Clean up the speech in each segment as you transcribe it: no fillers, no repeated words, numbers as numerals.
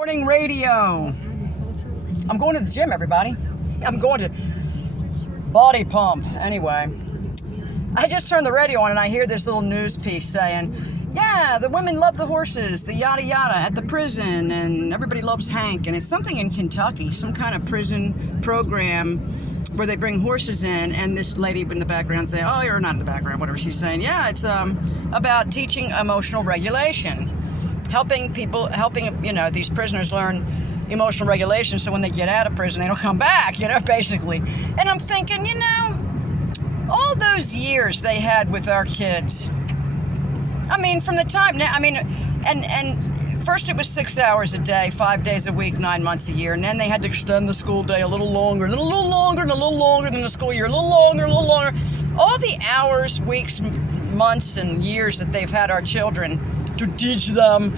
Morning radio. I'm going to the gym, everybody. I'm going to body pump. Anyway, I just turned the radio on and I hear this little news piece saying, yeah, the women love the horses, the yada yada at the prison, and everybody loves Hank. And it's something in Kentucky, some kind of prison program where they bring horses in, and this lady in the background saying, oh, you're not in the background, whatever she's saying. Yeah, it's about teaching emotional regulation. Helping these prisoners learn emotional regulation so when they get out of prison, they don't come back, basically. And I'm thinking, all those years they had with our kids. I mean, from the time, and first it was 6 hours a day, 5 days a week, 9 months a year, and then they had to extend the school day a little longer, and a little longer, and a little longer than the school year, a little longer, a little longer. All the hours, weeks, months, and years that they've had our children to teach them,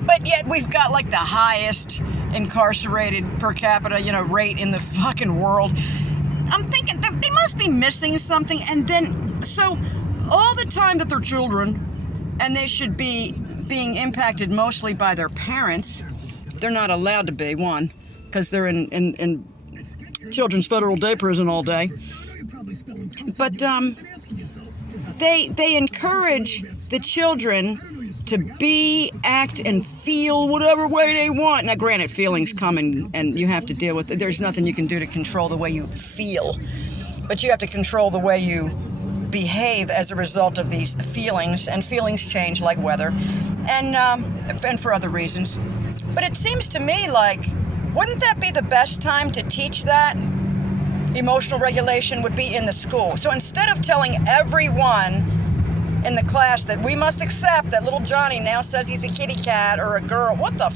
but yet we've got like the highest incarcerated per capita, rate in the fucking world. I'm thinking they must be missing something. And then, so all the time that they're children, and they should be being impacted mostly by their parents, they're not allowed to be, one, because they're in children's federal day prison all day. But they encourage the children to be, act, and feel whatever way they want. Now, granted, feelings come and you have to deal with it. There's nothing you can do to control the way you feel, but you have to control the way you behave as a result of these feelings, and feelings change like weather, and for other reasons. But it seems to me like, wouldn't that be the best time to teach that? Emotional regulation would be in the school. So instead of telling everyone in the class that we must accept that little Johnny now says he's a kitty cat or a girl, what the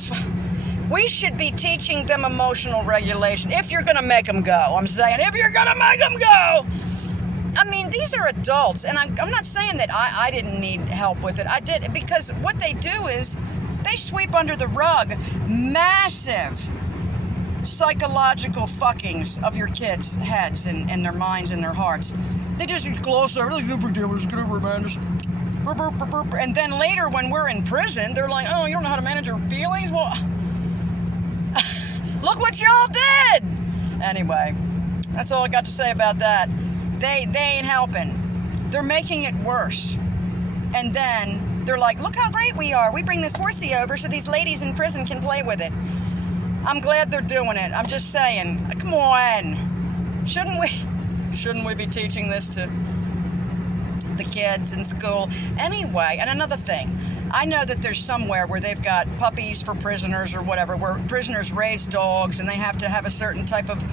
we should be teaching them emotional regulation. If you're going to make them go, I'm saying, if you're going to make them go. I mean, these are adults, and I'm not saying that I didn't need help with it. I did, because what they do is they sweep under the rug massive psychological fuckings of your kids' heads and their minds and their hearts. They just gloss over, like, no big deal, just get over it, man. Just burp, burp, burp, burp. And then later, when we're in prison, they're like, oh, you don't know how to manage your feelings? Well, look what y'all did! Anyway, that's all I got to say about that. They ain't helping. They're making it worse. And then they're like, look how great we are. We bring this horsey over so these ladies in prison can play with it. I'm glad they're doing it. I'm just saying, come on. Shouldn't we be teaching this to the kids in school? Anyway, and another thing, I know that there's somewhere where they've got puppies for prisoners or whatever, where prisoners raise dogs and they have to have a certain type of,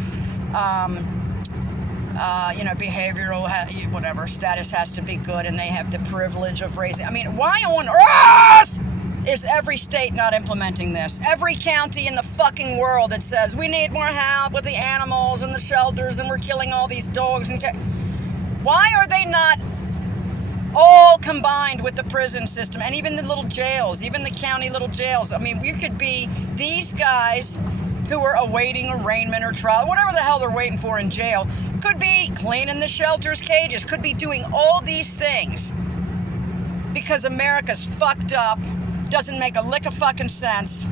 behavioral, whatever, status has to be good, and they have the privilege of raising. I mean, why on earth is every state not implementing this? Every county in the fucking world that says we need more help with the animals and the shelters and we're killing all these dogs and why are they not all combined with the prison system and even the little jails, even the county little jails? I mean, we could be these guys who are awaiting arraignment or trial, whatever the hell they're waiting for in jail, could be cleaning the shelters, cages, could be doing all these things because America's fucked up, doesn't make a lick of fucking sense,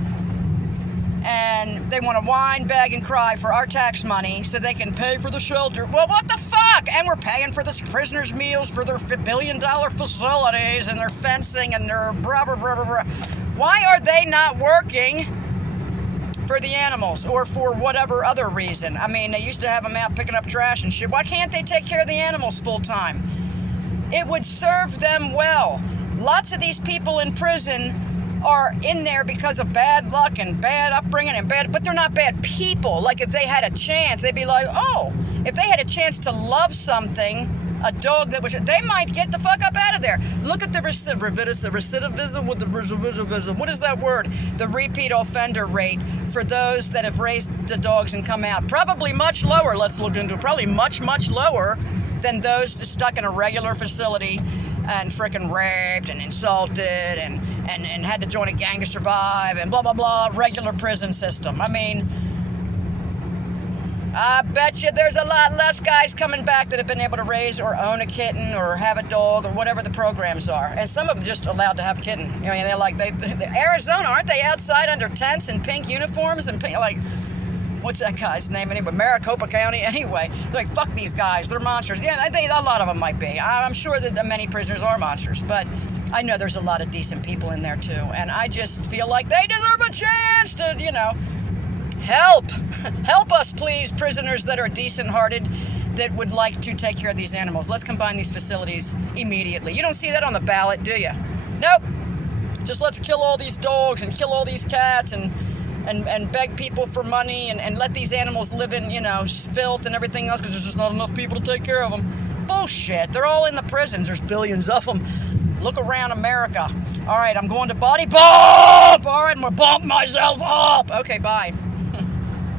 and they want to whine, beg, and cry for our tax money so they can pay for the shelter. Well, what the fuck? And we're paying for the prisoners' meals for their billion-dollar facilities and their fencing and their blah, blah, blah, blah, blah. Why are they not working for the animals or for whatever other reason? I mean, they used to have them out picking up trash and shit. Why can't they take care of the animals full-time? It would serve them well. Lots of these people in prison are in there because of bad luck and bad upbringing but they're not bad people. Like, if they had a chance, they'd be like, oh, if they had a chance to love something, a dog that was, they might get the fuck up out of there. Look at the recidivism with the recidivism. What is that word? The repeat offender rate for those that have raised the dogs and come out. Probably much lower. Let's look into it. Probably much, much lower than those stuck in a regular facility and frickin' raped and insulted and had to join a gang to survive and blah, blah, blah, regular prison system. I mean, I bet you there's a lot less guys coming back that have been able to raise or own a kitten or have a dog or whatever the programs are. And some of them just allowed to have a kitten. I mean, they're like, Arizona, aren't they outside under tents in pink uniforms and pink, like, what's that guy's name anyway? Maricopa County? Anyway, they're like, fuck these guys. They're monsters. Yeah, I think a lot of them might be. I'm sure that many prisoners are monsters, but I know there's a lot of decent people in there too. And I just feel like they deserve a chance to, help. Help us, please, prisoners that are decent-hearted that would like to take care of these animals. Let's combine these facilities immediately. You don't see that on the ballot, do you? Nope. Just let's kill all these dogs and kill all these cats and beg people for money and let these animals live in, filth and everything else because there's just not enough people to take care of them. Bullshit. They're all in the prisons. There's billions of them. Look around America. All right, I'm going to body bump. All right, I'm going to bump myself up. Okay, bye.